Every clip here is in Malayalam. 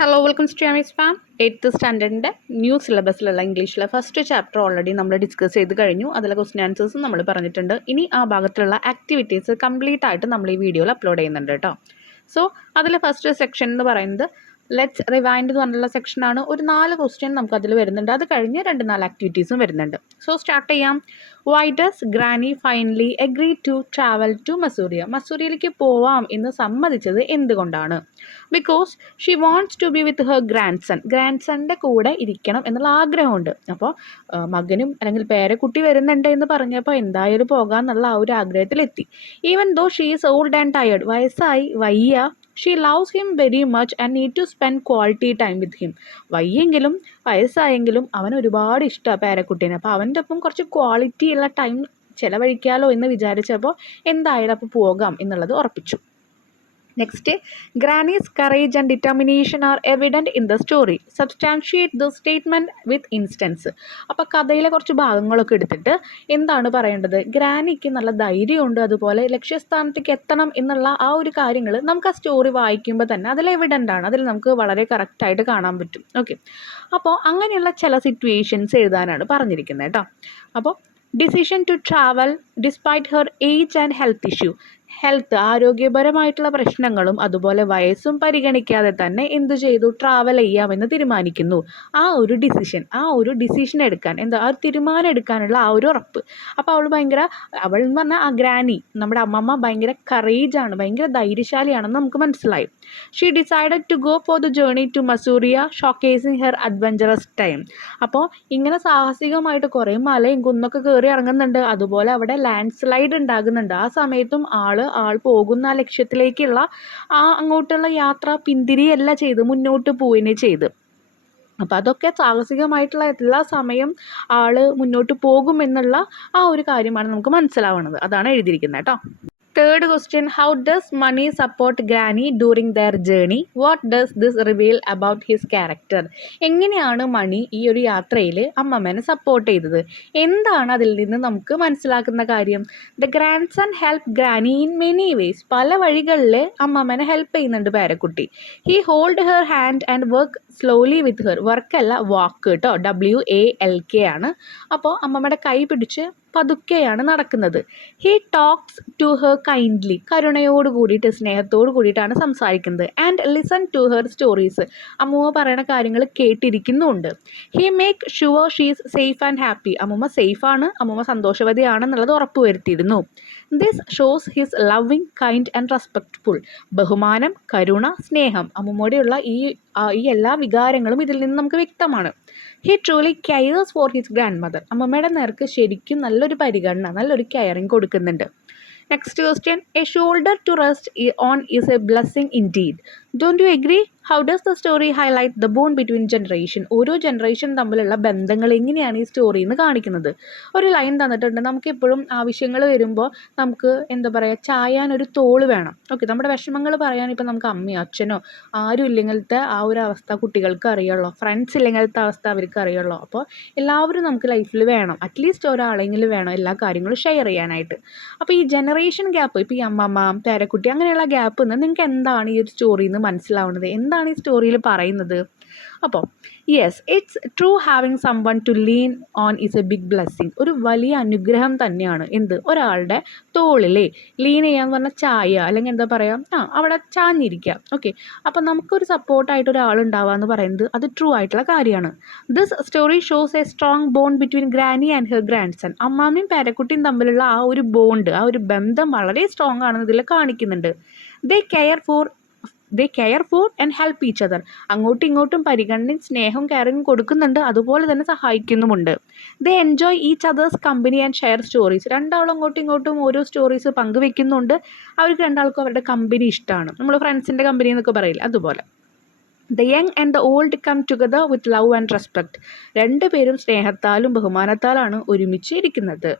Hello welcome to MS farm. 8th സ്റ്റാൻഡേർഡിൻ്റെ ന്യൂ സിലബസിലുള്ള ഇംഗ്ലീഷിലെ ഫസ്റ്റ് ചാപ്റ്റർ ഓൾറെഡി നമ്മൾ ഡിസ്കസ് ചെയ്ത് കഴിഞ്ഞു. അതിലെ ക്വസ്റ്റ്യൻ ആൻസേഴ്സും നമ്മൾ പറഞ്ഞിട്ടുണ്ട്. ഇനി ആ ഭാഗത്തുള്ള ആക്ടിവിറ്റീസ് കംപ്ലീറ്റ് ആയിട്ട് നമ്മൾ ഈ വീഡിയോയിൽ അപ്ലോഡ് ചെയ്യുന്നുണ്ട് കേട്ടോ. സോ അതിലെ ഫസ്റ്റ് സെക്ഷൻ എന്ന് പറയുന്നത് ലെറ്റ്സ് റിവൈൻഡ് എന്ന് പറഞ്ഞുള്ള സെക്ഷനാണ്. ഒരു 4 ക്വസ്റ്റ്യൻ നമുക്ക് അതിൽ വരുന്നുണ്ട്. അത് കഴിഞ്ഞ് 2-4 ആക്ടിവിറ്റീസും വരുന്നുണ്ട്. സോ സ്റ്റാർട്ട് ചെയ്യാം. Why does granny finally agree to travel to Mussoorie? മസൂറിയയിലേക്ക് പോവാം എന്ന് സമ്മതിച്ചത് എന്തുകൊണ്ടാണ്? Because she wants to be with her ഗ്രാൻഡ് സണിൻ്റെ കൂടെ ഇരിക്കണം എന്നുള്ള ആഗ്രഹമുണ്ട്. അപ്പോൾ മകനും അല്ലെങ്കിൽ പേരക്കുട്ടി വരുന്നുണ്ട് എന്ന് പറഞ്ഞപ്പോൾ എന്തായാലും പോകാമെന്നുള്ള ആ ഒരു ആഗ്രഹത്തിലെത്തി. Even though she is old and tired, വയസ്സായി വയ്യ, she loves him very much and need to spend quality time with him. വയ്യെങ്കിലും വയസ്സായെങ്കിലും അവൻ ഒരുപാട് ഇഷ്ടമാണ് പേരക്കുട്ടീനെ. അപ്പോൾ അവൻ്റെ ഒപ്പം കുറച്ച് ക്വാളിറ്റി ഉള്ള ടൈം ചിലവഴിക്കാമല്ലോ എന്ന് വിചാരിച്ചപ്പോൾ എന്തായാലും അപ്പോൾ പോകാം എന്നുള്ളത് ഉറപ്പിച്ചു. Next, granny's courage and determination are evident in the story. Substantiate the statement with instance. അപ്പോൾ കഥയിലെ കുറച്ച് ഭാഗങ്ങളൊക്കെ എടുത്തിട്ട് എന്താണ് പറയേണ്ടത്? ഗ്രാനിക്ക് നല്ല ധൈര്യമുണ്ട്, അതുപോലെ ലക്ഷ്യസ്ഥാനത്തേക്ക് എത്തണം എന്നുള്ള ആ ഒരു കാര്യങ്ങൾ നമുക്ക് ആ സ്റ്റോറി വായിക്കുമ്പോൾ തന്നെ അതിൽ എവിഡൻ്റ് ആണ്. അതിൽ നമുക്ക് വളരെ കറക്റ്റായിട്ട് കാണാൻ പറ്റും. ഓക്കെ, അപ്പോൾ അങ്ങനെയുള്ള ചില സിറ്റുവേഷൻസ് എഴുതാനാണ് പറഞ്ഞിരിക്കുന്നത് കേട്ടോ. അപ്പോൾ decision to travel despite her age and health issue. ആരോഗ്യപരമായിട്ടുള്ള പ്രശ്നങ്ങളും അതുപോലെ വയസ്സും പരിഗണിക്കാതെ തന്നെ എന്തു ചെയ്തു? ട്രാവൽ ചെയ്യാമെന്ന് തീരുമാനിക്കുന്നു. ആ ഒരു ഡിസിഷൻ എടുക്കാൻ ആ ഒരു തീരുമാനം എടുക്കാനുള്ള ആ ഒരു ഉറപ്പ്. അപ്പോൾ അവൾ എന്ന് പറഞ്ഞാൽ ആ ഗ്രാനി, നമ്മുടെ അമ്മമ്മ ഭയങ്കര കറേജാണ്, ഭയങ്കര ധൈര്യശാലിയാണെന്ന് നമുക്ക് മനസ്സിലായി. She decided to go for the journey to Mussoorie showcasing her adventurous time. അപ്പോൾ ഇങ്ങനെ സാഹസികമായിട്ട് കുറേ മലയും കുന്നൊക്കെ കയറി ഇറങ്ങുന്നുണ്ട്, അതുപോലെ അവിടെ ലാൻഡ് സ്ലൈഡ് ഉണ്ടാകുന്നുണ്ട്. ആ സമയത്തും ആൾ പോകുന്ന ആ ലക്ഷ്യത്തിലേക്കുള്ള അങ്ങോട്ടുള്ള യാത്ര പിന്തിരിയല്ല ചെയ്ത്, മുന്നോട്ട് പോവുകയാണ് ചെയ്ത്. അപ്പോൾ അതൊക്കെ സാഹസികമായിട്ടുള്ള എല്ലാ സമയം ആൾ മുന്നോട്ട് പോകുമെന്നുള്ള ആ ഒരു കാര്യമാണ് നമുക്ക് മനസ്സിലാവുന്നത്. അതാണ് എഴുതിയിരിക്കുന്നത് കേട്ടോ. Third question, how does money support Granny during their journey? What does this reveal about his character? എങ്ങനെയാണ് മണി ഈ ഒരു യാത്രയിൽ അമ്മമ്മേനെ സപ്പോർട്ട് ചെയ്തത്? എന്താണ് അതിൽ നിന്ന് നമുക്ക് മനസ്സിലാക്കുന്ന കാര്യം? The grandson help granny in many ways. പല വഴികളിൽ അമ്മമ്മേനെ ഹെൽപ്പ് ചെയ്യുന്നുണ്ട് പേരക്കുട്ടി. He hold her hand and work slowly with her. വർക്കല്ല, വാക്ക് കേട്ടോ, WALK ആണ്. അപ്പോൾ അമ്മമ്മയുടെ കൈ പിടിച്ച് പതുക്കെയാണ് നടക്കുന്നത്. He talks to her kindly. കരുണയോട് കൂടിയിട്ട് സ്നേഹത്തോട് കൂടിയിട്ടാണ് സംസാരിക്കുന്നത്. And listen to her stories. അമ്മൂമ്മ പറയുന്ന കാര്യങ്ങൾ കേട്ടിരിക്കുന്നുമുണ്ട്. He make sure she's safe and happy. അമ്മൂമ്മ സേഫാണ്, അമ്മൂമ്മ സന്തോഷവതിയാണെന്നുള്ളത് ഉറപ്പുവരുത്തിയിരുന്നു. This shows his loving, kind and respectful. ബഹുമാനം, കരുണ, സ്നേഹം, അമ്മൂമ്മയോടെയുള്ള ഈ എല്ലാ വികാരങ്ങളും ഇതിൽ നിന്ന് നമുക്ക് വ്യക്തമാണ്. He truly cares for his grandmother. അമ്മമ്മയുടെ നേർക്ക് ശരിക്കും നല്ലൊരു പരിഗണന, നല്ലൊരു കെയറിങ് കൊടുക്കുന്നുണ്ട്. Next question, a shoulder to rest on is a blessing indeed. Don't you agree? How does the story highlight the bond between generation? ഓരോ ജനറേഷൻ തമ്മിലുള്ള ബന്ധങ്ങൾ എങ്ങനെയാണ് ഈ സ്റ്റോറിയിൽ നിന്ന് കാണിക്കുന്നത്? ഒരു ലൈൻ തന്നിട്ടുണ്ട്, നമുക്കെപ്പോഴും ആവശ്യങ്ങൾ വരുമ്പോൾ നമുക്ക് ചായാനൊരു തോള് വേണം. ഓക്കെ, നമ്മുടെ വിഷമങ്ങൾ പറയാൻ ഇപ്പോൾ നമുക്ക് അമ്മയോ അച്ഛനോ ആരും ഇല്ലെങ്കിലത്തെ ആ ഒരു അവസ്ഥ കുട്ടികൾക്ക് അറിയുള്ളൂ, ഫ്രണ്ട്സ് ഇല്ലെങ്കിലത്തെ അവസ്ഥ അവർക്ക് അറിയുള്ളൂ. അപ്പോൾ എല്ലാവരും നമുക്ക് ലൈഫിൽ വേണം, അറ്റ്ലീസ്റ്റ് ഒരാളെങ്കിലും വേണം എല്ലാ കാര്യങ്ങളും ഷെയർ ചെയ്യാനായിട്ട്. അപ്പോൾ ഈ ജനറേഷൻ ഗ്യാപ്പ്, ഇപ്പോൾ ഈ അമ്മമ്മ പേരക്കുട്ടി അങ്ങനെയുള്ള ഗ്യാപ്പ് നിന്ന് നിങ്ങൾക്ക് എന്താണ് ഈ ഒരു സ്റ്റോറിയിൽ നിന്ന് മനസ്സിലാവുന്നത്? എന്താണ് ഈ സ്റ്റോറിയിൽ പറയുന്നത്? അപ്പോൾ yes, it's true, having someone to lean on is a big blessing. ഒരു വലിയ അനുഗ്രഹം തന്നെയാണ്. ഒരാളുടെ തോളിലെ ലീൻ ചെയ്യാന്ന് പറഞ്ഞാൽ ചായ, അല്ലെങ്കിൽ അവിടെ ചാഞ്ഞിരിക്കുക. ഓക്കെ, അപ്പോൾ നമുക്കൊരു സപ്പോർട്ടായിട്ട് ഒരാളുണ്ടാവുക എന്ന് പറയുന്നത് അത് ട്രൂ ആയിട്ടുള്ള കാര്യമാണ്. This story shows a strong bond between granny and her grandson. അമ്മാമ്മയും പേരക്കുട്ടിയും തമ്മിലുള്ള ആ ഒരു ബോണ്ട്, ആ ഒരു ബന്ധം വളരെ സ്ട്രോങ് ആണെന്ന് ഇതിൽ കാണിക്കുന്നുണ്ട്. They care for and help each other. അങ്ങോട്ടും ഇങ്ങോട്ടും പരിഗണനയും സ്നേഹവും കെയറിങ്ങും കൊടുക്കുന്നുണ്ട്, അതുപോലെ തന്നെ സഹായിക്കുന്നുമുണ്ട്. They enjoy each other's company and share stories. രണ്ടാളും അങ്ങോട്ടും ഇങ്ങോട്ടും ഓരോ സ്റ്റോറീസ് പങ്കുവെക്കുന്നുണ്ട്. അവർക്ക് രണ്ടാൾക്കും അവരുടെ കമ്പനി ഇഷ്ടമാണ്. നമ്മൾ ഫ്രണ്ട്സിൻ്റെ കമ്പനി എന്നൊക്കെ പറയില്ല, അതുപോലെ. The young and the old come together with love and respect. രണ്ടുപേരും സ്നേഹത്താലും ബഹുമാനത്താലാണ് ഒരുമിച്ച് ഇരിക്കുന്നത്.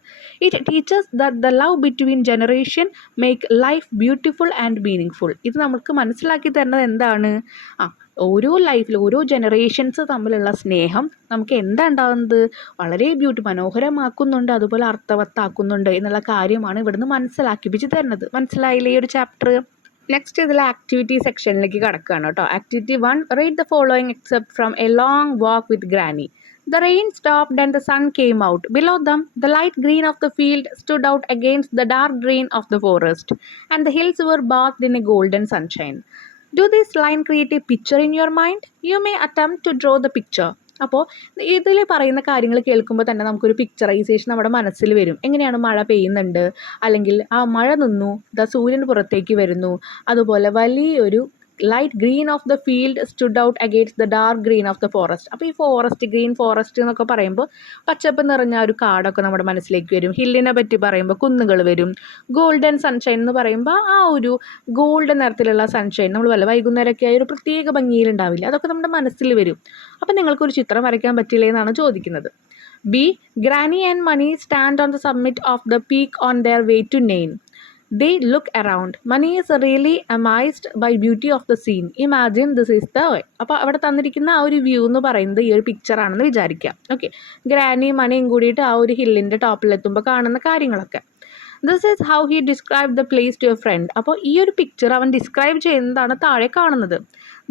It teaches that the love between generation make life beautiful and meaning. ഇത് നമുക്ക് മനസ്സിലാക്കി തരുന്നത് എന്താണ്? ഓരോ ജനറേഷൻസ് തമ്മിലുള്ള സ്നേഹം നമുക്ക് എന്താ ഉണ്ടാകുന്നത്? വളരെ മനോഹരമാക്കുന്നുണ്ട്, അതുപോലെ അർത്ഥവത്താക്കുന്നുണ്ട് എന്നുള്ള കാര്യമാണ് ഇവിടുന്ന് മനസ്സിലാക്കിപ്പിച്ച് തരുന്നത്. മനസ്സിലായില്ലേ ഈ ഒരു ചാപ്റ്റർ? നെക്സ്റ്റ് ഇതിൽ ആക്ടിവിറ്റി സെക്ഷനിലേക്ക് കടക്കുകയാണ് കേട്ടോ. Activity 1, read the following except from A long walk with granny. The rain stopped and the sun came out. Below them, the light green of the field stood out against the dark green of the forest, and the hills were bathed in a golden sunshine. Do this line create a picture in your mind? You may attempt to draw the picture. അപ്പോൾ ഇതിൽ പറയുന്ന കാര്യങ്ങൾ കേൾക്കുമ്പോൾ തന്നെ നമുക്കൊരു പിക്ചറൈസേഷൻ നമ്മുടെ മനസ്സിൽ വരും. എങ്ങനെയാണ് മഴ പെയ്യുന്നുണ്ട്, അല്ലെങ്കിൽ ആ മഴ നിന്നു, സൂര്യൻ പുറത്തേക്ക് വരുന്നു, അതുപോലെ വലിയൊരു light green of the field stood out against the dark green of the forest. അപ്പോൾ ഈ ഫോറസ്റ്റ്, ഗ്രീൻ ഫോറസ്റ്റ് എന്നൊക്കെ പറയുമ്പോൾ പച്ചപ്പ് നിറഞ്ഞ ഒരു കാടൊക്കെ നമ്മുടെ മനസ്സിലേക്ക് വരും. ഹില്ലിനെ പറ്റി പറയുമ്പോൾ കുന്നുകൾ വരും. ഗോൾഡൻ സൺഷൈൻ എന്ന് പറയുമ്പോൾ ആ ഒരു ഗോൾഡൻ നിറത്തിലുള്ള സൺഷൈൻ നമ്മൾ വല്ല വൈകുന്നേരമൊക്കെ ആയ ഒരു പ്രത്യേക ഭംഗിയിലുണ്ടാവില്ല, അതൊക്കെ നമ്മുടെ മനസ്സിൽ വരും. അപ്പോൾ നിങ്ങൾക്കൊരു ചിത്രം വരയ്ക്കാൻ പറ്റില്ലേ എന്നാണ് ചോദിക്കുന്നത്. B, granny and money stand on the submit of the peak on their way to nine. They look around. Mani is really amazed by beauty of the scene. Imagine this is the way. അപ്പോൾ അവിടെ തന്നിരിക്കുന്ന ആ ഒരു വ്യൂ എന്ന് പറയുന്നത് ഈ ഒരു പിക്ചറാണെന്ന് വിചാരിക്കാം. ഓക്കെ, ഗ്രാനിയും മണിയും കൂടിയിട്ട് ആ ഒരു ഹില്ലിൻ്റെ ടോപ്പിലെത്തുമ്പോൾ കാണുന്ന കാര്യങ്ങളൊക്കെ. This is how he describe the place to a friend. അപ്പോൾ ഈ ഒരു പിക്ചർ അവൻ ഡിസ്ക്രൈബ് ചെയ്യുന്നതാണ് താഴെ കാണുന്നത്.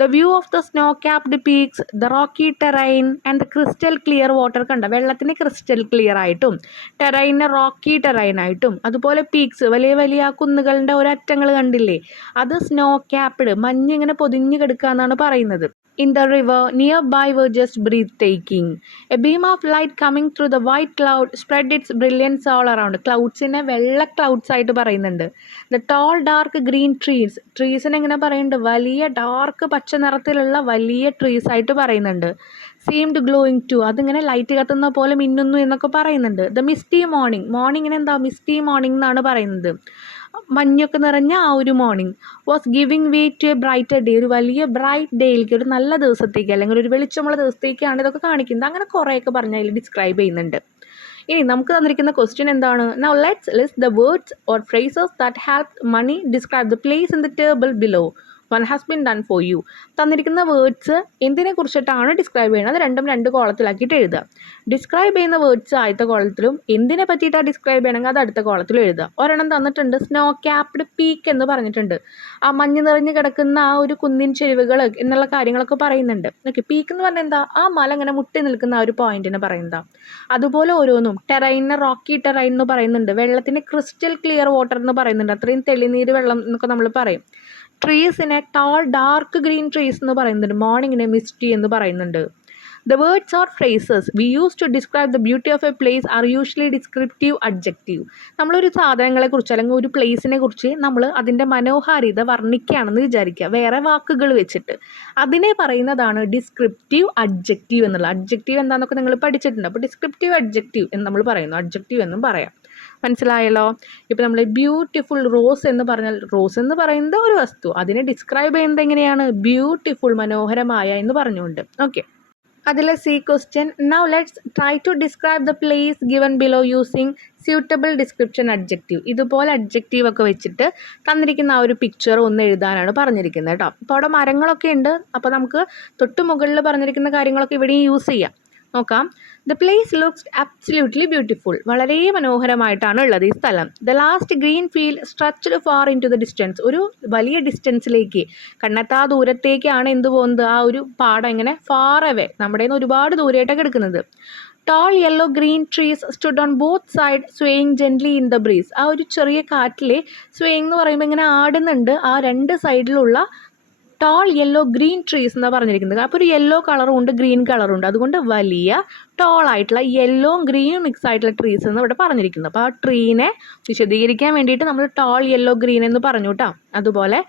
The view of the snow capped peaks, the rocky terrain and the crystal clear water. കണ്ട, വെള്ളത്തിന് ക്രിസ്റ്റൽ ക്ലിയർ ആയിട്ടും ടെറൈന് റോക്കി ടെറൈനായിട്ടും, അതുപോലെ പീക്സ് വലിയ വലിയ കുന്നുകളുടെ ഒരറ്റങ്ങൾ കണ്ടില്ലേ, അത് സ്നോ ക്യാപ്ഡ്, മഞ്ഞിങ്ങനെ പൊതിഞ്ഞ് കിടക്കുക എന്നാണ് പറയുന്നത്. In the river nearby were just breathtaking. A beam of light coming through the white cloud spread its brilliance all around. Cloudsനെ വെള്ള ക്ലൗഡ്സ് ആയിട്ട് പറയുന്നുണ്ട്. The tall dark green trees, ട്രീസിനെ എങ്ങനെ പറയുന്നുണ്ട്, വലിയ ഡാർക്ക് പച്ച നിറത്തിലുള്ള വലിയ ട്രീസ് ആയിട്ട് പറയുന്നുണ്ട്. seemed glowing too, അതിങ്ങനെ ലൈറ്റ് കത്തുന്ന പോലെ മിന്നുന്നു എന്നൊക്കെ പറയുന്നുണ്ട്. The misty morning, മോർണിംഗിന് എന്താ മിസ്റ്റി മോർണിംഗ് എന്നാണ് പറയുന്നത്. മഞ്ഞൊക്കെ നിറഞ്ഞ ആ ഒരു morning. Was giving way to a brighter day, ഒരു വലിയ ബ്രൈറ്റ് ഡേയിലേക്ക്, ഒരു നല്ല ദിവസത്തേക്ക് അല്ലെങ്കിൽ ഒരു വെളിച്ചമുള്ള ദിവസത്തേക്കാണ് ഇതൊക്കെ കാണിക്കുന്നത്. അങ്ങനെ കുറേയൊക്കെ പറഞ്ഞ് അതിൽ ഡിസ്ക്രൈബ് ചെയ്യുന്നുണ്ട്. ഇനി നമുക്ക് തന്നിരിക്കുന്ന ക്വസ്റ്റ്യൻ എന്താണ്? Now let's list the words or phrases that help money describe the place in the table below. One has been done for you. തന്നിരിക്കുന്ന വേർഡ്സ് എന്തിനെ കുറിച്ചിട്ടാണ് ഡിസ്ക്രൈബ് ചെയ്യുന്നത്, അത് രണ്ടും രണ്ട് കോളത്തിലാക്കിയിട്ട് എഴുതുക. ഡിസ്ക്രൈബ് ചെയ്യുന്ന വേർഡ്സ് ആദ്യത്തെ കോളത്തിലും എന്തിനെ പറ്റിയിട്ടാണ് ഡിസ്ക്രൈബ് ചെയ്യണമെങ്കിൽ അത് അടുത്ത കോളത്തിലും എഴുതുക. ഒരെണ്ണം തന്നിട്ടുണ്ട്, സ്നോ ക്യാപ്ഡ് പീക്ക് എന്ന് പറഞ്ഞിട്ടുണ്ട്. ആ മഞ്ഞ് നിറഞ്ഞ് കിടക്കുന്ന ആ ഒരു കുന്നിൻ ചെരുവുകൾ എന്നുള്ള കാര്യങ്ങളൊക്കെ പറയുന്നുണ്ട്. ഓക്കെ, പീക്ക് എന്ന് പറഞ്ഞാൽ എന്താ, ആ മല ഇങ്ങനെ മുട്ടി നിൽക്കുന്ന ആ ഒരു പോയിന്റിനെ പറയുന്നതാ. അതുപോലെ ഓരോന്നും, ടെറൈന് റോക്കി ടെറൈൻ എന്ന് പറയുന്നുണ്ട്, വെള്ളത്തിന് ക്രിസ്റ്റൽ ക്ലിയർ വാട്ടർ എന്ന് പറയുന്നുണ്ട്, അത്രയും തെളിനീര് വെള്ളം എന്നൊക്കെ നമ്മൾ പറയും. ട്രീസിനെ ടാൾ ഡാർക്ക് ഗ്രീൻ ട്രീസ് എന്ന് പറയുന്നുണ്ട്, മോർണിംഗിനെ മിസ്റ്റി എന്ന് പറയുന്നുണ്ട്. The words or phrases we use to describe the beauty of a place are usually descriptive adjective. നമ്മളൊരു സാധനങ്ങളെക്കുറിച്ച് അല്ലെങ്കിൽ ഒരു പ്ലേസിനെ കുറിച്ച് നമ്മൾ അതിൻ്റെ മനോഹാരിത വർണ്ണിക്കുകയാണെന്ന് വിചാരിക്കുക വേറെ വാക്കുകൾ വെച്ചിട്ട്. അതിനെ പറയുന്നതാണ് ഡിസ്ക്രിപ്റ്റീവ് അഡ്ജക്റ്റീവ് എന്നുള്ള. അഡ്ജക്റ്റീവ് എന്താണെന്നൊക്കെ നിങ്ങൾ പഠിച്ചിട്ടുണ്ട്. അപ്പോൾ ഡിസ്ക്രിപ്റ്റീവ് അഡ്ജക്റ്റീവ് എന്ന് നമ്മൾ പറയുന്നു, അഡ്ജക്റ്റീവ് എന്നും പറയാം. മനസ്സിലായല്ലോ? ഇപ്പോൾ നമ്മൾ ബ്യൂട്ടിഫുൾ റോസ് എന്ന് പറഞ്ഞാൽ, റോസ് എന്ന് പറയുന്നത് ഒരു വസ്തു, അതിനെ ഡിസ്ക്രൈബ് ചെയ്യുന്നത് എങ്ങനെയാണ്, ബ്യൂട്ടിഫുൾ, മനോഹരമായ എന്ന് പറഞ്ഞുകൊണ്ട്. ഓക്കെ, അതിലെ C question, now let's try to describe the place given below using suitable description adjective. ഇതുപോലെ അഡ്ജക്റ്റീവ് ഒക്കെ വെച്ചിട്ട് തന്നിരിക്കുന്ന ആ ഒരു പിക്ചർ ഒന്ന് എഴുതാനാണ് പറഞ്ഞിരിക്കുന്നത് കേട്ടോ. അപ്പോൾ അവിടെ മരങ്ങളൊക്കെ ഉണ്ട്, അപ്പോൾ നമുക്ക് തൊട്ട് മുകളിൽ പറഞ്ഞിരിക്കുന്ന കാര്യങ്ങളൊക്കെ ഇവിടെയും യൂസ് ചെയ്യാം. നോക്കാം. The place looks absolutely beautiful. വളരെ മനോഹരമായിട്ടാണ് ഉള്ളത് ഈ സ്ഥലം. The last green field stretched far into the distance. ഒരു വലിയ ഡിസ്റ്റൻസിലേക്ക്, കണ്ണെത്താ ദൂരത്തേക്കാണ് എന്ത് പോകുന്നത്, ആ ഒരു പാടം ഇങ്ങനെ ഫാർ അവേ, നമ്മുടെ നിന്ന് ഒരുപാട് ദൂരമായിട്ടൊക്കെ എടുക്കുന്നത്. Tall yellow green trees stood on both sides swaying gently in the breeze. ആ ഒരു ചെറിയ കാറ്റിൽ swaying എന്ന് പറയുമ്പോൾ ഇങ്ങനെ ആടുന്നുണ്ട് ആ രണ്ട് സൈഡിലുള്ള ടാൾ യെല്ലോ ഗ്രീൻ ട്രീസ് എന്നാണ് പറഞ്ഞിരിക്കുന്നത്. അപ്പോൾ ഒരു യെല്ലോ കളറും ഉണ്ട് ഗ്രീൻ കളറും ഉണ്ട്, അതുകൊണ്ട് വലിയ ടോൾ ആയിട്ടുള്ള യെല്ലോയും ഗ്രീനും മിക്സ് ആയിട്ടുള്ള ട്രീസ് എന്ന് ഇവിടെ പറഞ്ഞിരിക്കുന്നത്. അപ്പോൾ ആ ട്രീനെ വിശദീകരിക്കാൻ വേണ്ടിയിട്ട് നമ്മൾ ടാൾ യെല്ലോ ഗ്രീൻ എന്ന് പറഞ്ഞു കേട്ടോ. അതുപോലെ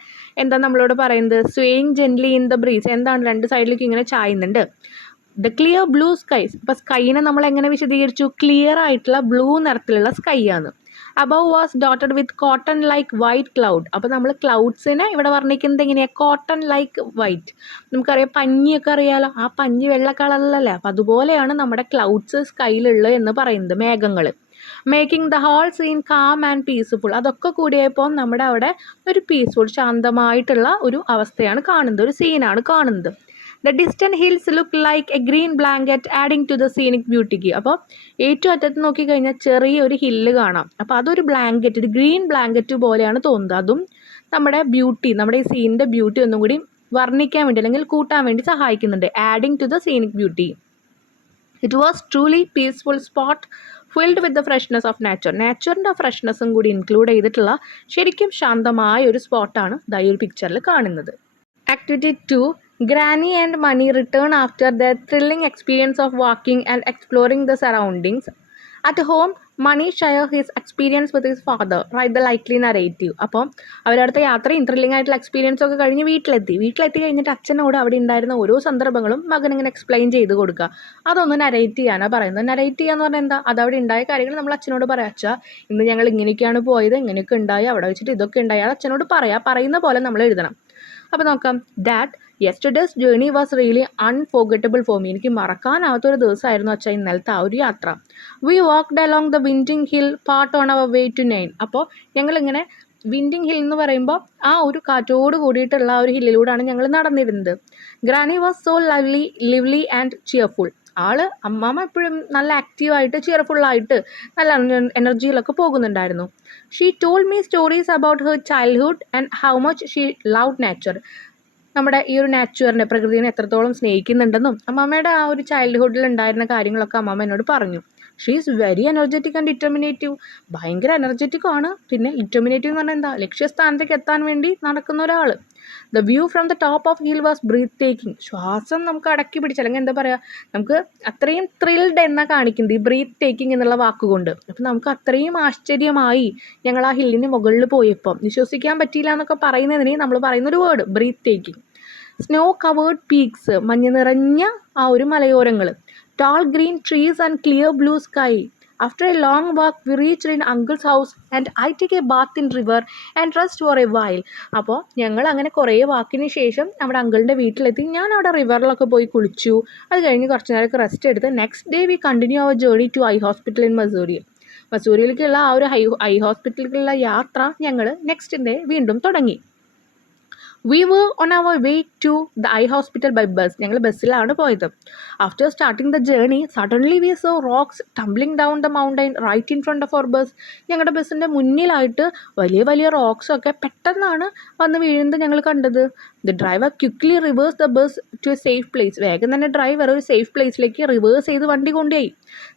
എന്താ നമ്മളിവിടെ പറയുന്നത്, swaying gently in the breeze, എന്താണ് രണ്ട് സൈഡിലേക്ക് ഇങ്ങനെ ചായുന്നുണ്ട്. ദ ക്ലിയർ ബ്ലൂ സ്കൈസ്, ഇപ്പോൾ സ്കൈനെ നമ്മൾ എങ്ങനെ വിശദീകരിച്ചു, ക്ലിയർ ആയിട്ടുള്ള ബ്ലൂ നിറത്തിലുള്ള സ്കൈ ആണ്. Above was dotted with cotton like white cloud. അപ്പോൾ നമ്മൾ ക്ലൗഡ്സിനെ ഇവിടെ വർണ്ണിക്കുന്നത് എങ്ങനെയാണ്, കോട്ടൺ ലൈക്ക് വൈറ്റ്. നമുക്കറിയാം പഞ്ഞിയൊക്കെ അറിയാലോ, ആ പഞ്ഞി വെള്ള കളറിലല്ലേ, അപ്പോൾ അതുപോലെയാണ് നമ്മുടെ ക്ലൗഡ്സ് സ്കൈയിലുള്ളത് എന്ന് പറയുന്നത്, മേഘങ്ങൾ. Making the whole scene calm and peaceful. അതൊക്കെ കൂടിയപ്പോൾ നമ്മുടെ അവിടെ ഒരു പീസ്ഫുൾ, ശാന്തമായിട്ടുള്ള ഒരു അവസ്ഥയാണ് കാണുന്നത്, ഒരു സീനാണ് കാണുന്നത്. The distant hills look like a green blanket adding to the scenic ബ്യൂട്ടിക്ക്. അപ്പോൾ ഏറ്റവും അറ്റത്ത് നോക്കിക്കഴിഞ്ഞാൽ ചെറിയൊരു ഹില്ല് കാണാം, അപ്പോൾ അതൊരു ബ്ലാങ്കറ്റ്, ഒരു ഗ്രീൻ ബ്ലാങ്കറ്റ് പോലെയാണ് തോന്നുന്നത്. അതും നമ്മുടെ ബ്യൂട്ടി, നമ്മുടെ ഈ സീനിൻ്റെ ബ്യൂട്ടി ഒന്നും കൂടി വർണ്ണിക്കാൻ വേണ്ടി അല്ലെങ്കിൽ കൂട്ടാൻ വേണ്ടി സഹായിക്കുന്നുണ്ട്. Adding to the scenic beauty. It was truly peaceful spot filled with the freshness of nature. നാച്ചറിൻ്റെ ഫ്രഷ്നെസ്സും കൂടി ഇൻക്ലൂഡ് ചെയ്തിട്ടുള്ള ശരിക്കും ശാന്തമായ ഒരു സ്പോട്ടാണ് ഈ ഒരു പിക്ചറിൽ കാണുന്നത്. Activity 2. Granny and Mani return after their thrilling experience of walking and exploring the surroundings. At home, Mani share his experience with his father. Write the likely narrative. അപ്പോൾ അവരടുത്ത യാത്രയും ത്രില്ലിംഗ് ആയിട്ടുള്ള എക്സ്പീരിയൻസ് ഒക്കെ കഴിഞ്ഞ് വീട്ടിലെത്തി കഴിഞ്ഞിട്ട് അച്ഛനോട് അവിടെ ഉണ്ടായിരുന്ന ഓരോ സന്ദർഭങ്ങളും മകനിങ്ങനെ എക്സ്പ്ലെയിൻ ചെയ്ത് കൊടുക്കുക. അതൊന്ന് നരേറ്റ് ചെയ്യാനാണ് പറയുന്നത്. നരേറ്റ് ചെയ്യാന്ന് പറഞ്ഞാൽ എന്താ? അതവിടെ ഉണ്ടായ കാര്യങ്ങൾ നമ്മൾ അച്ഛനോട് പറയാം. അച്ഛാ, ഇന്ന് ഞങ്ങൾ ഇങ്ങനെയൊക്കെയാണ് പോയത്, ഇങ്ങനെയൊക്കെ ഉണ്ടായി, അവിടെ വെച്ചിട്ട് ഇതൊക്കെ ഉണ്ടായി. അത് അച്ഛനോട് പറയുന്ന പോലെ നമ്മൾ എഴുതണം. അപ്പോൾ നോക്കാം. Dad, yesterday's journey was really unforgettable for me. എനിക്ക് മറക്കാനാവാത്തൊരു ദിവസമായിരുന്നു അച്ഛാ ഇന്നലത്തെ ആ ഒരു യാത്ര. We walked along the winding hill path on our way to nine. അപ്പോൾ ഞങ്ങളിങ്ങനെ വിൻഡിങ് ഹിൽ എന്ന് പറയുമ്പോൾ ആ ഒരു കാറ്റോട് കൂടിയിട്ടുള്ള ആ ഒരു ഹില്ലിലൂടെയാണ് ഞങ്ങൾ നടന്നിരുന്നത്. Granny was so lively and cheerful. അമ്മാമ്മ എപ്പോഴും നല്ല ആക്റ്റീവായിട്ട് ചിയർഫുള്ളായിട്ട് നല്ല എനർജിയിലൊക്കെ പോകുന്നുണ്ടായിരുന്നു. She told me stories about her childhood and how much she loved nature. നമ്മുടെ ഈ ഒരു നാച്ചുറിനെ, പ്രകൃതിനെ എത്രത്തോളം സ്നേഹിക്കുന്നുണ്ടെന്നും അമ്മാമ്മയുടെ ആ ഒരു ചൈൽഡ്ഹുഡിൽ ഉണ്ടായിരുന്ന കാര്യങ്ങളൊക്കെ അമ്മാമ്മ എന്നോട് പറഞ്ഞു. She is very energetic and determinative. ഭയങ്കര എനർജറ്റിക്കും ആണ്. പിന്നെ ഡിറ്റർമിനേറ്റീവ് എന്ന് പറഞ്ഞാൽ എന്താ? ലക്ഷ്യസ്ഥാനത്തേക്ക് എത്താൻ വേണ്ടി നടക്കുന്ന ഒരാൾ. The view from the top of hill was breathtaking. ശ്വാസം നമുക്ക് അടക്കി പിടിച്ച്, അല്ലെങ്കിൽ എന്താ പറയുക, നമുക്ക് അത്രയും ത്രിൽഡ് എന്നാ കാണിക്കുന്നത് ഈ ബ്രീത്ത് ടേക്കിംഗ് എന്നുള്ള വാക്കുകൊണ്ട്. അപ്പം നമുക്ക് അത്രയും ആശ്ചര്യമായി ഞങ്ങൾ ആ ഹില്ലിന് മുകളിൽ പോയപ്പം. വിശ്വസിക്കാൻ പറ്റിയില്ല എന്നൊക്കെ പറയുന്നതിന് നമ്മൾ പറയുന്നൊരു word breathtaking. Snow covered peaks, മഞ്ഞ് നിറഞ്ഞ ആ ഒരു മലയോരങ്ങൾ. Tall green trees and clear blue sky. After a long walk, we reached in uncle's house and I took a bath in river and rest for a while. അപ്പോൾ ഞങ്ങൾ അങ്ങനെ കുറേ വാക്കിന് ശേഷം നമ്മുടെ അങ്കിളിൻ്റെ വീട്ടിലെത്തി. ഞാൻ അവിടെ റിവറിലൊക്കെ പോയി കുളിച്ചു. അത് കഴിഞ്ഞ് കുറച്ച് നേരമൊക്കെ റെസ്റ്റ് എടുത്ത് next day we continue our journey to eye hospital in Mussoorie. മസൂറിയിലേക്കുള്ള ആ ഒരു ഐ ഹോസ്പിറ്റലിലേക്കുള്ള യാത്ര ഞങ്ങൾ നെക്സ്റ്റ് ഡേ വീണ്ടും തുടങ്ങി. We were on our way to the eye hospital by bus. ഞങ്ങൾ ബസ്സിലാണ് പോയത്. After starting the journey, suddenly we saw rocks tumbling down the mountain right in front of our bus. ഞങ്ങളുടെ ബസ്സിൻ്റെ മുന്നിലായിട്ട് വലിയ വലിയ റോക്സ് ഒക്കെ പെട്ടെന്നാണ് വന്ന് വീഴുന്നത് ഞങ്ങൾ കണ്ടത്. The driver quickly reversed the bus to a safe place. വേഗം തന്നെ ഡ്രൈവർ ഒരു സേഫ് പ്ലേസിലേക്ക് റിവേഴ്സ് ചെയ്ത് വണ്ടി കൊണ്ടുപോയി.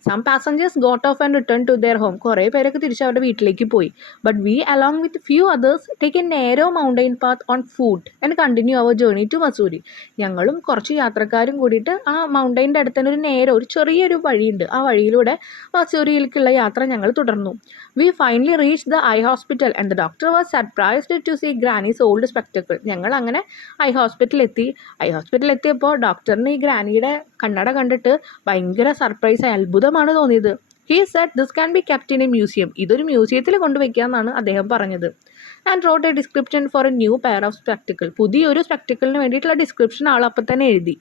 Some passengers got off and returned to their home. കുറേ പേരൊക്കെ തിരിച്ച് അവരുടെ വീട്ടിലേക്ക് പോയി. But we, along with few others, take a narrow mountain path on foot and continue our journey to Mussoorie. ഞങ്ങളും കുറച്ച് യാത്രക്കാരും കൂടിയിട്ട് ആ മൗണ്ടൈൻ്റെ അടുത്ത് തന്നെ ഒരു ചെറിയൊരു വഴിയുണ്ട്. ആ വഴിയിലൂടെ മസൂറിയിലേക്കുള്ള യാത്ര ഞങ്ങൾ തുടർന്നു. We finally reached the eye hospital and the doctor was surprised to see Granny's old spectacle. ഞങ്ങൾ അങ്ങനെ ഐ ഹോസ്പിറ്റലിൽ എത്തിയപ്പോൾ ഡോക്ടറിന് ഈ ഗ്രാനിയുടെ കണ്ണട കണ്ടിട്ട് ഭയങ്കര സർപ്രൈസായി, അത്ഭുതമാണ് തോന്നിയത്. He said this can be kept in a museum. ഇതൊരു മ്യൂസിയത്തിൽ കൊണ്ടുവയ്ക്കാമെന്നാണ് അദ്ദേഹം പറഞ്ഞത്. And wrote a description for a new pair of spectacle. പുതിയൊരു സ്പെക്ടക്കിളിന് വേണ്ടിയിട്ടുള്ള ഡിസ്ക്രിപ്ഷൻ ആൾ അപ്പം തന്നെ എഴുതി.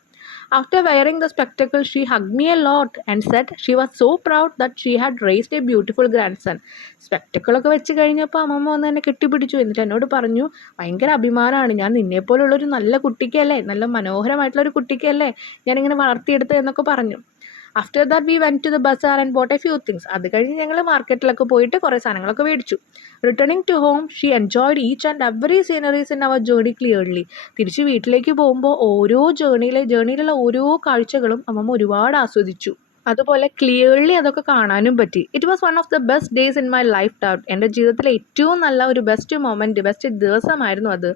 After wearing the spectacle, she hugged me a lot and said she was so proud that she had raised a beautiful grandson. സ്പെക്ടക്കിളൊക്കെ വെച്ച് കഴിഞ്ഞപ്പോൾ അമ്മമ്മ വന്ന് എന്നെ കെട്ടിപ്പിടിച്ചു. എന്നിട്ട് എന്നോട് പറഞ്ഞു, ഭയങ്കര അഭിമാനമാണ്, ഞാൻ നിന്നെപ്പോലുള്ളൊരു നല്ല കുട്ടിക്കല്ലേ, നല്ല മനോഹരമായിട്ടുള്ളൊരു കുട്ടിക്കല്ലേ ഞാനിങ്ങനെ വളർത്തിയെടുത്തത് എന്നൊക്കെ പറഞ്ഞു. After that we went to the bazaar and bought a few things. അത് കഴിഞ്ഞ് ഞങ്ങൾ മാർക്കറ്റിലൊക്കെ പോയിട്ട് കുറേ സാധനങ്ങളൊക്കെ മേടിച്ചു. Returning to home she enjoyed each and every sceneries in our journey clearly. തിരിച്ച് വീട്ടിലേക്ക് പോകുമ്പോൾ ഓരോ ജേർണിയിലുള്ള ഓരോ കാഴ്ചകളും അമ്മമ്മ ഒരുപാട് ആസ്വദിച്ചു. അതുപോലെ ക്ലിയർലി അതൊക്കെ കാണാനും പറ്റി. It was one of the best days in my life time. എൻ്റെ ജീവിതത്തിലെ ഏറ്റവും നല്ല ഒരു ബെസ്റ്റ് ദിവസമായിരുന്നു അത്.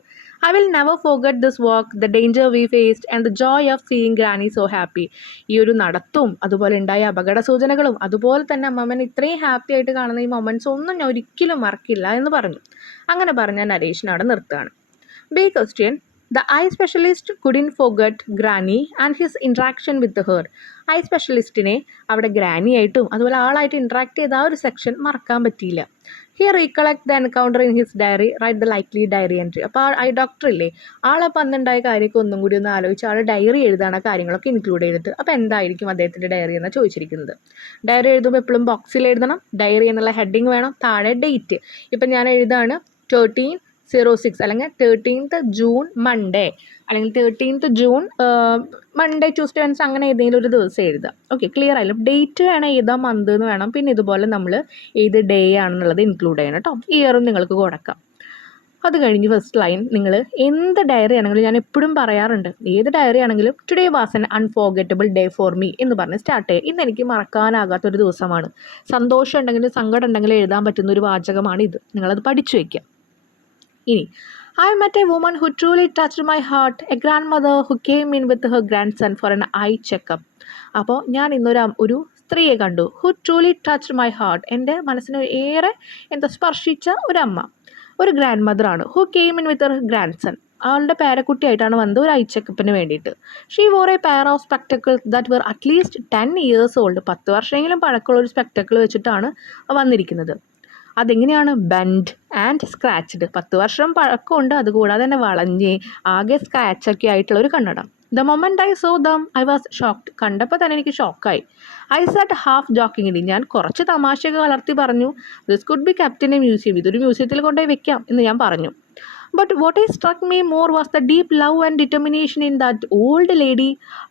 I will never forget this walk, the danger we faced and the joy of seeing Granny so happy. ഈ ഒരു നടത്തും അതുപോലെ ഉണ്ടായ അപകട സൂചനകളും അതുപോലെ തന്നെ അമ്മമ്മനെ ഇത്രയും ഹാപ്പി ആയിട്ട് കാണുന്ന ഈ മൊമെൻറ്റ്സ് ഒന്നും ഞാൻ ഒരിക്കലും മറക്കില്ല എന്ന് പറഞ്ഞു. അങ്ങനെ പറഞ്ഞ നരേഷൻ അവിടെ നിർത്തുകയാണ്. B question. The eye specialist couldn't forget Granny and his interaction with her. Eye സ്പെഷ്യലിസ്റ്റിനെ അവിടെ ഗ്രാനി ആയിട്ടും അതുപോലെ ആളായിട്ട് ഇൻട്രാക്ട് ചെയ്ത ആ ഒരു സെക്ഷൻ മറക്കാൻ പറ്റിയില്ല. He recollect the encounter in his diary, write the likely diary entry. അപ്പോൾ ഐ ഡോക്ടർ ഇല്ലേ, ആളപ്പോൾ അന്നുണ്ടായ കാര്യമൊക്കെ ഒന്നും കൂടി ഒന്ന് ആലോചിച്ച് ആൾ ഡയറി എഴുതാണ് കാര്യങ്ങളൊക്കെ ഇൻക്ലൂഡ് ചെയ്തിട്ട്. അപ്പോൾ എന്തായിരിക്കും അദ്ദേഹത്തിൻ്റെ ഡയറി എന്നാണ് ചോദിച്ചിരിക്കുന്നത്. ഡയറി എഴുതുമ്പോൾ എപ്പോഴും ബോക്സിൽ എഴുതണം. ഡയറി എന്നുള്ള ഹെഡിങ് വേണം, താഴെ ഡേറ്റ്. ഇപ്പം ഞാൻ എഴുതാണ് 13/06 അല്ലെങ്കിൽ 13th ജൂൺ മൺഡേ അല്ലെങ്കിൽ 13th June Monday Tuesday vents അങ്ങനെ ഏതെങ്കിലും ഒരു ദിവസം എഴുതാം. ഓക്കെ, ക്ലിയർ ആയാലും ഡേറ്റ് വേണം, ഏതാ മന്ത് എന്ന് വേണം. പിന്നെ ഇതുപോലെ നമ്മൾ ഏത് ഡേ ആണെന്നുള്ളത് ഇൻക്ലൂഡ് ചെയ്യണം കേട്ടോ. ഇയറും നിങ്ങൾക്ക് കൊടുക്കാം. അത് കഴിഞ്ഞ് ഫസ്റ്റ് ലൈൻ നിങ്ങൾ എന്ത് ഡയറി ആണെങ്കിലും ഞാൻ എപ്പോഴും പറയാറുണ്ട്, ഏത് ഡയറി ആണെങ്കിലും today was an unforgettable day for me എന്ന് പറഞ്ഞ് സ്റ്റാർട്ട് ചെയ്യുക. ഇന്ന് എനിക്ക് മറക്കാനാകാത്തൊരു ദിവസമാണ്. സന്തോഷം ഉണ്ടെങ്കിലും സങ്കടം ഉണ്ടെങ്കിലും എഴുതാൻ പറ്റുന്ന ഒരു വാചകമാണ് ഇത്. നിങ്ങളത് പഠിച്ചു വയ്ക്കുക. ഇനി I met a woman who truly touched my heart, a grandmother who came in with her grandson for an eye checkup. അപ്പോൾ ഞാൻ ഇന്നൊരു സ്ത്രീയെ കണ്ടു, who truly touched my heart, എൻ്റെ മനസ്സിനെ ഏറെ സ്പർശിച്ച ഒരമ്മ, ഒരു ഗ്രാൻഡ് മദറാണ്. Who came in with her grandson, ആളുടെ പേരക്കുട്ടിയായിട്ടാണ് വന്നത് ഒരു ഐ ചെക്കപ്പിന് വേണ്ടിയിട്ട്. She wore a pair of spectacles that were at least 10 years old. 10 വർഷമെങ്കിലും പഴക്കമുള്ള ഒരു സ്പെക്ടക്കിൾ വെച്ചിട്ടാണ് വന്നിരിക്കുന്നത്. അതെങ്ങനെയാണ്? Bend and scratched. 10 വർഷം പഴക്കമുണ്ട്, അതുകൂടാതെ തന്നെ വളഞ്ഞ് ആകെ സ്ക്രാച്ചൊക്കെ ആയിട്ടുള്ള ഒരു കണ്ണട. The moment I so them I was shocked. കണ്ടപ്പോൾ തന്നെ എനിക്ക് ഷോക്കായി. ഐ സെഡ് ഹാഫ് ജോക്കിങ്ങിലി, ഞാൻ കുറച്ച് തമാശയൊക്കെ കലർത്തി പറഞ്ഞു, this could be kept in A museum, ഇതൊരു മ്യൂസിയത്തിൽ കൊണ്ടുപോയി വെക്കാം എന്ന് ഞാൻ പറഞ്ഞു. But what I struck me more was the deep love and determination in that old lady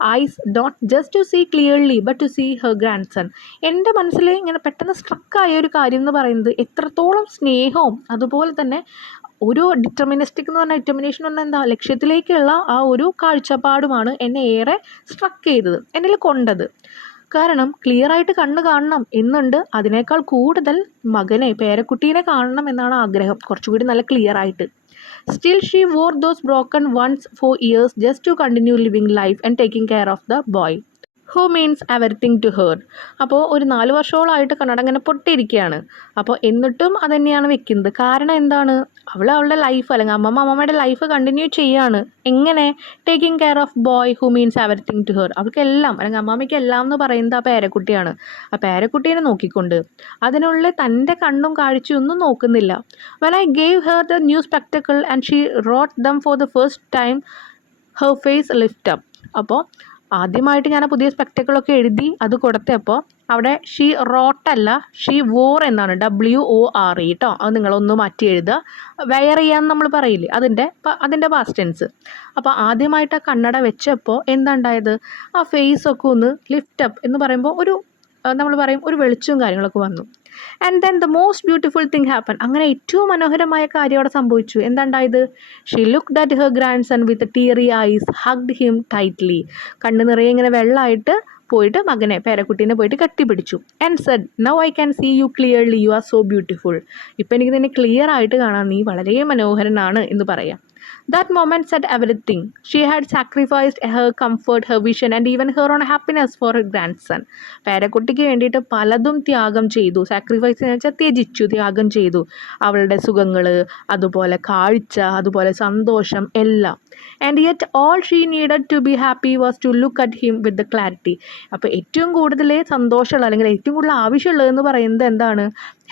eyes, not just to see clearly but to see her grandson. എൻ്റെ മനസ്സിൽ ഇങ്ങനെ പെട്ടെന്ന് സ്ട്രക്കായ ഒരു കാര്യം എന്ന് പറയുന്നത് എത്രത്തോളം സ്നേഹവും അതുപോലെ തന്നെ ഒരു ഡിറ്റർമിനിസ്റ്റിക് എന്ന് പറഞ്ഞാൽ, ഡിറ്റർമിനേഷൻ എന്ന് പറഞ്ഞാൽ എന്താ, ലക്ഷ്യത്തിലേക്കുള്ള ആ ഒരു കാഴ്ചപ്പാടുമാണ് എന്നെ ഏറെ സ്ട്രക്ക് ചെയ്തത്, എന്നിൽ കൊണ്ടത്. കാരണം ക്ലിയറായിട്ട് കണ്ണ് കാണണം എന്നുണ്ട്, അതിനേക്കാൾ കൂടുതൽ മകനെ പേരക്കുട്ടീനെ കാണണം എന്നാണ് ആഗ്രഹം, കുറച്ചുകൂടി നല്ല ക്ലിയർ ആയിട്ട്. Still she wore those broken ones for years just to continue living life and taking care of the boy who means everything to her. അപ്പോൾ ഒരു 4 വർഷത്തോളമായിട്ട് കണ്ണട ഇങ്ങനെ പൊട്ടിയിരിക്കുകയാണ്. അപ്പോൾ എന്നിട്ടും അതുതന്നെയാണ് വെക്കുന്നത്. കാരണം എന്താണ്? അവളുടെ ലൈഫ് അല്ലെങ്കിൽ അമ്മമ്മയുടെ ലൈഫ് കണ്ടിന്യൂ ചെയ്യാണ്. എങ്ങനെ? Taking care of boy who means everything to her. അവൾക്ക് എല്ലാം അല്ലെങ്കിൽ അമ്മാമ്മയ്ക്ക് എല്ലാം എന്ന് പറയുന്നത് ആ പേരക്കുട്ടിയാണ്. ആ പേരക്കുട്ടീനെ നോക്കിക്കൊണ്ട് അതിനുള്ളിൽ തൻ്റെ കണ്ണും കാഴ്ചയൊന്നും നോക്കുന്നില്ല. When I gave her the new spectacle and she wrote them for the first time her face lift up. അപ്പോൾ ആദ്യമായിട്ട് ഞാൻ ആ പുതിയ സ്പെക്ടക്കിളൊക്കെ എഴുതി അത് കൊടുത്തപ്പോൾ അവിടെ ഷീ റോട്ടല്ല, ഷീ വോർ എന്നാണ്, WORE കേട്ടോ. അത് നിങ്ങളൊന്ന് മാറ്റി എഴുതുക. വെയർ ചെയ്യാന്ന് നമ്മൾ പറയില്ലേ, അതിൻ്റെ പാസ്റ്റ് ടെൻസ്. അപ്പോൾ ആദ്യമായിട്ട് ആ കണ്ണട വെച്ചപ്പോൾ എന്താ ഉണ്ടായത്? ആ ഫേസൊക്കെ ഒന്ന് ലിഫ്റ്റ് അപ്പ് എന്ന് പറയുമ്പോൾ നമ്മൾ പറയും ഒരു വെളിച്ചവും കാര്യങ്ങളൊക്കെ വന്നു. And then the most beautiful thing happen. അങ്ങനെ ഏറ്റവും മനോഹരമായ കാര്യം അവിടെ സംഭവിച്ചു. എന്താണ്ടായത്? She looked at her grandson with teary eyes, hugged him tightly. കണ്ണ് നിറയെ ഇങ്ങനെ വെള്ളമായിട്ട് പോയിട്ട് മകനെ പേരക്കുട്ടീനെ പോയിട്ട് കെട്ടിപ്പിടിച്ചു. And said now I can see you clearly, you are so beautiful. ഇപ്പം എനിക്ക് നിന്നെ ക്ലിയർ ആയിട്ട് കാണാം, നീ വളരെ മനോഹരനാണ് എന്ന് പറയാം. That moment said everything. She had sacrificed her comfort, her vision and even her own happiness for her grandson. പേരക്കുട്ടിക്ക് വേണ്ടിയിട്ട് പലതും ത്യാഗം ചെയ്തു. സാക്രിഫൈസ് എന്ന് വെച്ചാൽ ത്യജിച്ചു, ത്യാഗം ചെയ്തു. അവളുടെ സുഖങ്ങൾ, അതുപോലെ കാഴ്ച, അതുപോലെ സന്തോഷം എല്ലാം. And yet all she needed to be happy was to look at him with the clarity. അപ്പോൾ ഏറ്റവും കൂടുതൽ സന്തോഷമുള്ള അല്ലെങ്കിൽ ഏറ്റവും കൂടുതൽ ആവശ്യമുള്ളതെന്ന് പറയുന്നത് എന്താണ്?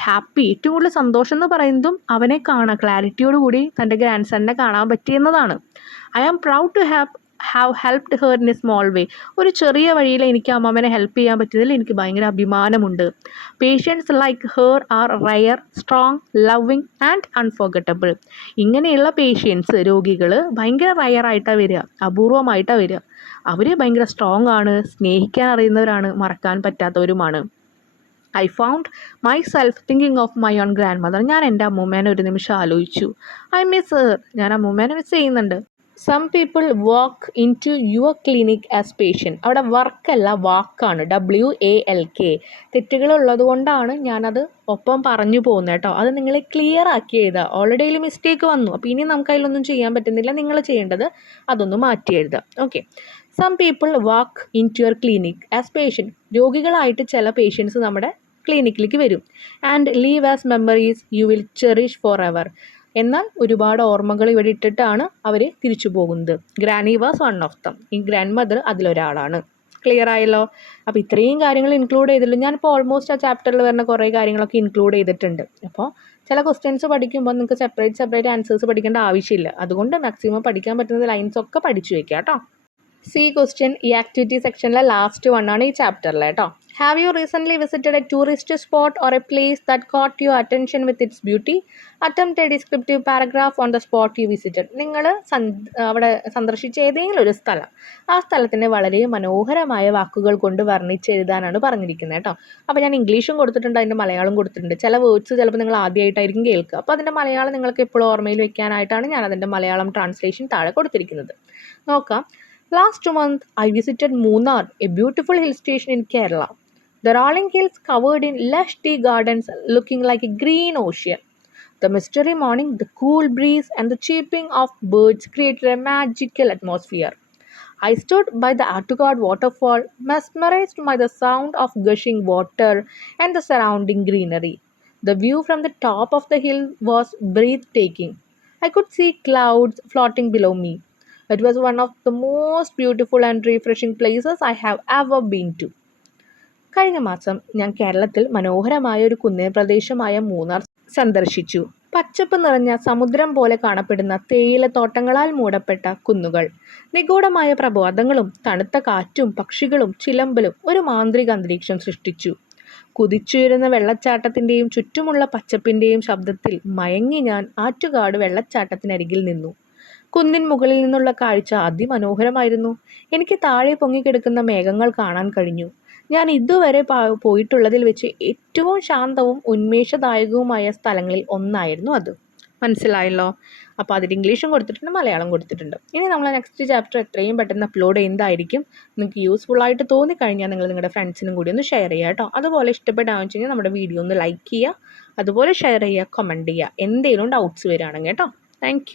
ഹാപ്പി. ഏറ്റവും കൂടുതൽ സന്തോഷം എന്ന് പറയുന്നതും അവനെ കാണാം, ക്ലാരിറ്റിയോടുകൂടി തൻ്റെ ഗ്രാൻഡ് സണ്ണിനെ കാണാൻ പറ്റിയെന്നതാണ്. I am proud to have helped her in a small way. ഒരു ചെറിയ വഴിയിൽ എനിക്ക് അമ്മമ്മനെ ഹെൽപ്പ് ചെയ്യാൻ പറ്റിയതിൽ എനിക്ക് ഭയങ്കര അഭിമാനമുണ്ട്. Patients like her are rare, strong, loving and unforgettable. ഇങ്ങനെയുള്ള പേഷ്യൻസ്, രോഗികൾ ഭയങ്കര റയറായിട്ടാണ് വരിക, അപൂർവമായിട്ടാണ് വരിക. അവർ ഭയങ്കര സ്ട്രോങ് ആണ്, സ്നേഹിക്കാൻ അറിയുന്നവരാണ്, മറക്കാൻ പറ്റാത്തവരുമാണ്. I found myself thinking of my own grandmother. ഞാൻ എൻ്റെ അമ്മൂമ്മേനെ ഒരു നിമിഷം ആലോചിച്ചു. I miss her. ഞാൻ അമ്മൂമ്മേനെ മിസ് ചെയ്യുന്നുണ്ട്. Some people walk into your clinic as patient. അവിടെ വർക്കല്ല, വാക്കാണ്, WALK. തെറ്റുകളുള്ളത് കൊണ്ടാണ് ഞാനത് ഒപ്പം പറഞ്ഞു പോകുന്നത് കേട്ടോ. അത് നിങ്ങൾ ക്ലിയർ ആക്കി എഴുതുക. ഓൾറെഡി അതിൽ മിസ്റ്റേക്ക് വന്നു, അപ്പോൾ ഇനി നമുക്ക് അതിലൊന്നും ചെയ്യാൻ പറ്റുന്നില്ല. നിങ്ങൾ ചെയ്യേണ്ടത് അതൊന്ന് മാറ്റി എഴുതുക. Okay. Some people walk into your clinic as patient. രോഗികളായിട്ട് ചില പേഷ്യൻസ് നമ്മുടെ ക്ലിനിക്കിലേക്ക് വരും. And leave us memories you will cherish forever. എന്നാൽ ഒരുപാട് ഓർമ്മകൾ ഇവിടെ ഇട്ടിട്ടാണ് അവർ തിരിച്ചു പോകുന്നത്. Granny was one of them. ഈ ഗ്രാൻഡ് മദർ അതിലൊരാളാണ്. ക്ലിയർ ആയല്ലോ? അപ്പോൾ ഇത്രയും കാര്യങ്ങൾ ഇൻക്ലൂഡ് ചെയ്തിട്ടുള്ളൂ. ഞാനിപ്പോൾ ഓൾമോസ്റ്റ് ആ ചാപ്റ്ററിൽ വരുന്ന കുറേ കാര്യങ്ങളൊക്കെ ഇൻക്ലൂഡ് ചെയ്തിട്ടുണ്ട്. അപ്പോൾ ചില ക്വസ്റ്റ്യൻസ് പഠിക്കുമ്പോൾ നിങ്ങൾക്ക് സെപ്പറേറ്റ് ആൻസേഴ്സ് പഠിക്കേണ്ട ആവശ്യമില്ല. അതുകൊണ്ട് മാക്സിമം പഠിക്കാൻ പറ്റുന്ന ലൈൻസ് ഒക്കെ പഠിച്ചു വയ്ക്കുക കേട്ടോ. സി ക്വസ്റ്റ്യൻ ഈ ആക്ടിവിറ്റി സെക്ഷനിലെ ലാസ്റ്റ് വൺ ആണ് ഈ ചാപ്റ്ററിലെ കേട്ടോ. Have you recently visited a tourist spot or a place that caught your attention with its beauty? Attempt a descriptive paragraph on the spot you visited. നിങ്ങൾ അവിടെ സന്ദർശിച്ച ഏതെങ്കിലും ഒരു സ്ഥലം, ആ സ്ഥലത്തിനെ വളരെ മനോഹരമായ വാക്കുകൾ കൊണ്ട് വർണ്ണിച്ചെഴുതാനാണ് പറഞ്ഞിരിക്കുന്നത് കേട്ടോ. അപ്പോൾ ഞാൻ ഇംഗ്ലീഷും കൊടുത്തിട്ടുണ്ട്, അതിൻ്റെ മലയാളം കൊടുത്തിട്ടുണ്ട്. ചില വേർഡ്സ് ചിലപ്പോൾ നിങ്ങൾ ആദ്യമായിട്ടായിരിക്കും കേൾക്കുക, അപ്പോൾ അതിൻ്റെ മലയാളം നിങ്ങൾക്ക് എപ്പോഴും ഓർമ്മയിൽ വെക്കാനായിട്ടാണ് ഞാൻ അതിൻ്റെ മലയാളം ട്രാൻസ്ലേഷൻ താഴെ കൊടുത്തിരിക്കുന്നത്. നോക്കാം. Last month, I visited Munnar, a beautiful hill station in Kerala. The rolling hills covered in lush tea gardens looking like a green ocean. The mystery morning, the cool breeze, and the chirping of birds created a magical atmosphere. I stood by the Attugad waterfall, mesmerized by the sound of gushing water and the surrounding greenery. The view from the top of the hill was breathtaking. I could see clouds floating below me. It was one of the most beautiful and refreshing places I have ever been to. കഴിഞ്ഞ മാസം ഞാൻ കേരളത്തിൽ മനോഹരമായ ഒരു കുന്നിൻ പ്രദേശമായ മൂന്നാർ സന്ദർശിച്ചു. പച്ചപ്പ് നിറഞ്ഞ സമുദ്രം പോലെ കാണപ്പെടുന്ന തേയിലത്തോട്ടങ്ങളാൽ മൂടപ്പെട്ട കുന്നുകൾ, നിഗൂഢമായ പ്രഭാതങ്ങളും തണുത്ത കാറ്റും പക്ഷികളും ചിലമ്പലും ഒരു മാന്ത്രിക അന്തരീക്ഷം സൃഷ്ടിച്ചു. കുതിച്ചുയരുന്ന വെള്ളച്ചാട്ടത്തിൻ്റെയും ചുറ്റുമുള്ള പച്ചപ്പിൻ്റെയും ശബ്ദത്തിൽ മയങ്ങി ഞാൻ ആറ്റുകാട് വെള്ളച്ചാട്ടത്തിനരികിൽ നിന്നു. കുന്നിൻ മുകളിൽ നിന്നുള്ള കാഴ്ച അതിമനോഹരമായിരുന്നു. എനിക്ക് താഴെ പൊങ്ങിക്കിടക്കുന്ന മേഘങ്ങൾ കാണാൻ കഴിഞ്ഞു. ഞാൻ ഇതുവരെ പോയിട്ടുള്ളതിൽ വെച്ച് ഏറ്റവും ശാന്തവും ഉന്മേഷദായകവുമായ സ്ഥലങ്ങളിൽ ഒന്നായിരുന്നു അത്. മനസ്സിലായല്ലോ? അപ്പോൾ അതിൽ ഇംഗ്ലീഷും കൊടുത്തിട്ടുണ്ട്, മലയാളം കൊടുത്തിട്ടുണ്ട്. ഇനി നമ്മൾ നെക്സ്റ്റ് ചാപ്റ്റർ എത്രയും പെട്ടെന്ന് അപ്ലോഡ് ചെയ്യുന്നതായിരിക്കും. നിങ്ങൾക്ക് യൂസ്ഫുള്ളായിട്ട് തോന്നിക്കഴിഞ്ഞാൽ നിങ്ങൾ നിങ്ങളുടെ ഫ്രണ്ട്സിനും കൂടി ഒന്ന് ഷെയർ ചെയ്യുക കേട്ടോ. അതുപോലെ ഇഷ്ടപ്പെട്ടാന്ന് വെച്ച് കഴിഞ്ഞാൽ നമ്മുടെ വീഡിയോ ഒന്ന് ലൈക്ക് ചെയ്യുക, അതുപോലെ ഷെയർ ചെയ്യുക, കമൻറ്റ് ചെയ്യുക. എന്തെങ്കിലും ഡൗട്ട്സ് വരികയാണെങ്കിൽ കേട്ടോ. താങ്ക്